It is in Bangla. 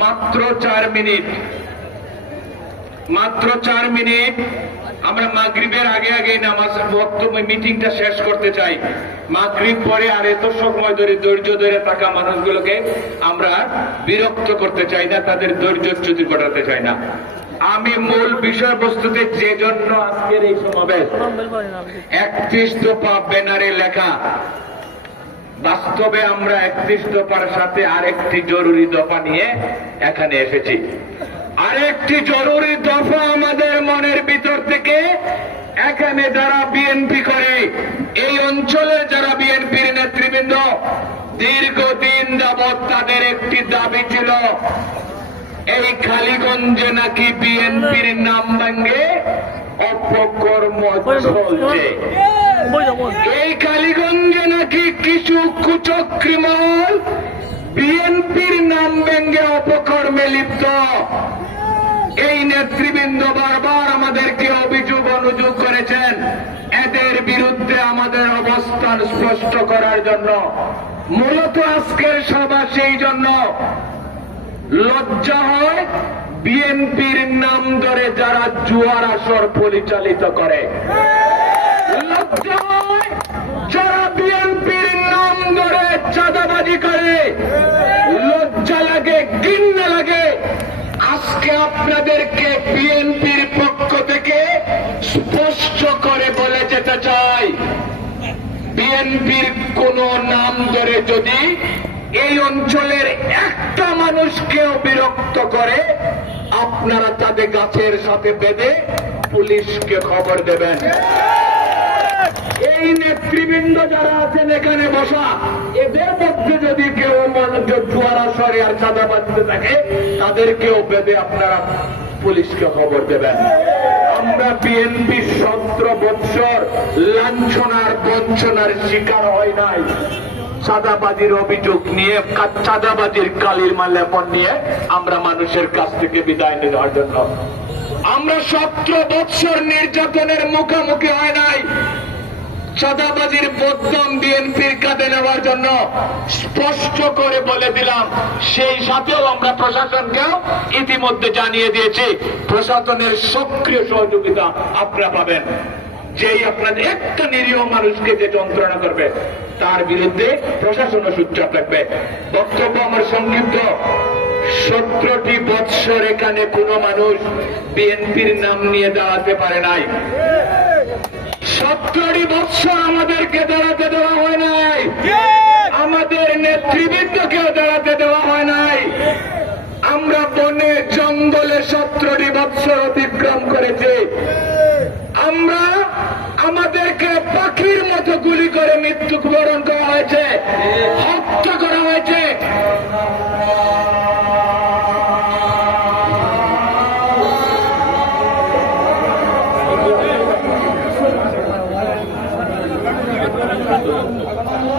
মাত্র চার মিনিট। মাত্র চার মিনিট। আমরা মাগরিবের আগে আগে নামাজ বক্তব্য মিটিংটা শেষ করতে চাই। মাগরিব পরে আর এত সময় ধরে ধৈর্য ধরে থাকা মানুষগুলোকে আমরা বিরক্ত করতে চাই না, তাদের ধৈর্যচ্যুতি ঘটাতে চাই না। আমি মূল বিষয়বস্তুতে যে জন্য আজকের এই সমাবেশ, একত্রিশ দফা ব্যানারে লেখা, বাস্তবে আমরা একত্রিশ দফার সাথে আরেকটি জরুরি দফা নিয়ে এখানে এসেছি। আরেকটি জরুরি দফা আমাদের মনের ভিতর থেকে, এখানে যারা বিএনপি করে, এই অঞ্চলে যারা বিএনপির নেতৃবৃন্দ, দীর্ঘদিন যাবৎ তাদের একটি দাবি ছিল, এই খালিগঞ্জে নাকি বিএনপির নাম ভাঙ্গে অপকর্ম চলছে। এই কালীগঞ্জে নাকি কিছু কুচক্রী মহল বিএনপির নাম ব্যঙ্গে অপকর্মে লিপ্ত। এই নেতৃবৃন্দ বারবার আমাদেরকে অভিযোগ অনুযোগ করেছেন, এদের বিরুদ্ধে আমাদের অবস্থান স্পষ্ট করার জন্য। মূলত আজকের সভা সেই জন্য। লজ্জা হয় বিএনপির নাম ধরে যারা জুয়ার আসর পরিচালিত করে। লজ্জা হয় যারা বিএনপির নাম ধরে চাঁদাবাজি করে। লজ্জা লাগে লাগে আজকে আপনাদেরকে বিএনপির পক্ষ থেকে স্পষ্ট করে বলে যেতে চাই। বিএনপির কোন নাম ধরে যদি এই অঞ্চলের একটা মানুষকেও বিরক্ত করে, আপনারা তাদের গাছের সাথে বেঁধে পুলিশকে খবর দেবেন। এই নেতৃবৃন্দ যারা আছেন এখানে বসা, এদের মধ্যে যদি সরে আর চাঁদা বাঁধতে থাকে, তাদেরকেও বেঁধে আপনারা পুলিশকে খবর দেবেন। আমরা বিএনপি সতেরো বৎসর লাঞ্ছনার বঞ্চনার শিকার হয় নাই। চাঁদাবাজির অভিযোগ নিয়ে চাঁদাবাজির কালির মাল্যাপন নিয়ে আমরা মানুষের কাছ থেকে বিদায় নেওয়ার জন্য। আমরা সতেরো বৎসর নির্যাতনের মুখোমুখি হয় নাই। চাঁদাবাজির বদনাম বিএনপির কাঁধে নেওয়ার জন্য স্পষ্ট করে বলে দিলাম, সেই সাথেও আমরা প্রশাসনকেও ইতিমধ্যে জানিয়ে দিয়েছি, প্রশাসনের সক্রিয় সহযোগিতা আপনারা পাবেন। যেই আপনাদের একটা নিরীহ মানুষকে যে যন্ত্রণা করবে, তার বিরুদ্ধে প্রশাসন সূত্র থাকবে বক্তব্য আমার সংক্ষিপ্ত। সতেরোটি বৎসর এখানে কোনো মানুষ বিএনপির নাম নিয়ে দাঁড়াতে পারে নাই। সত্তরটি বৎসর আমাদেরকে দাঁড়াতে দেওয়া হয় নাই। আমাদের নেতৃবৃন্দকেও দাঁড়াতে দেওয়া হয় নাই। আমরা বনে জঙ্গলে সতেরোটি বৎসর অতিক্রম করেছি। আমরা আমাদেরকে পাখির মতো গুলি করে মৃত্যু বরণ করা হয়েছে। হক どうも。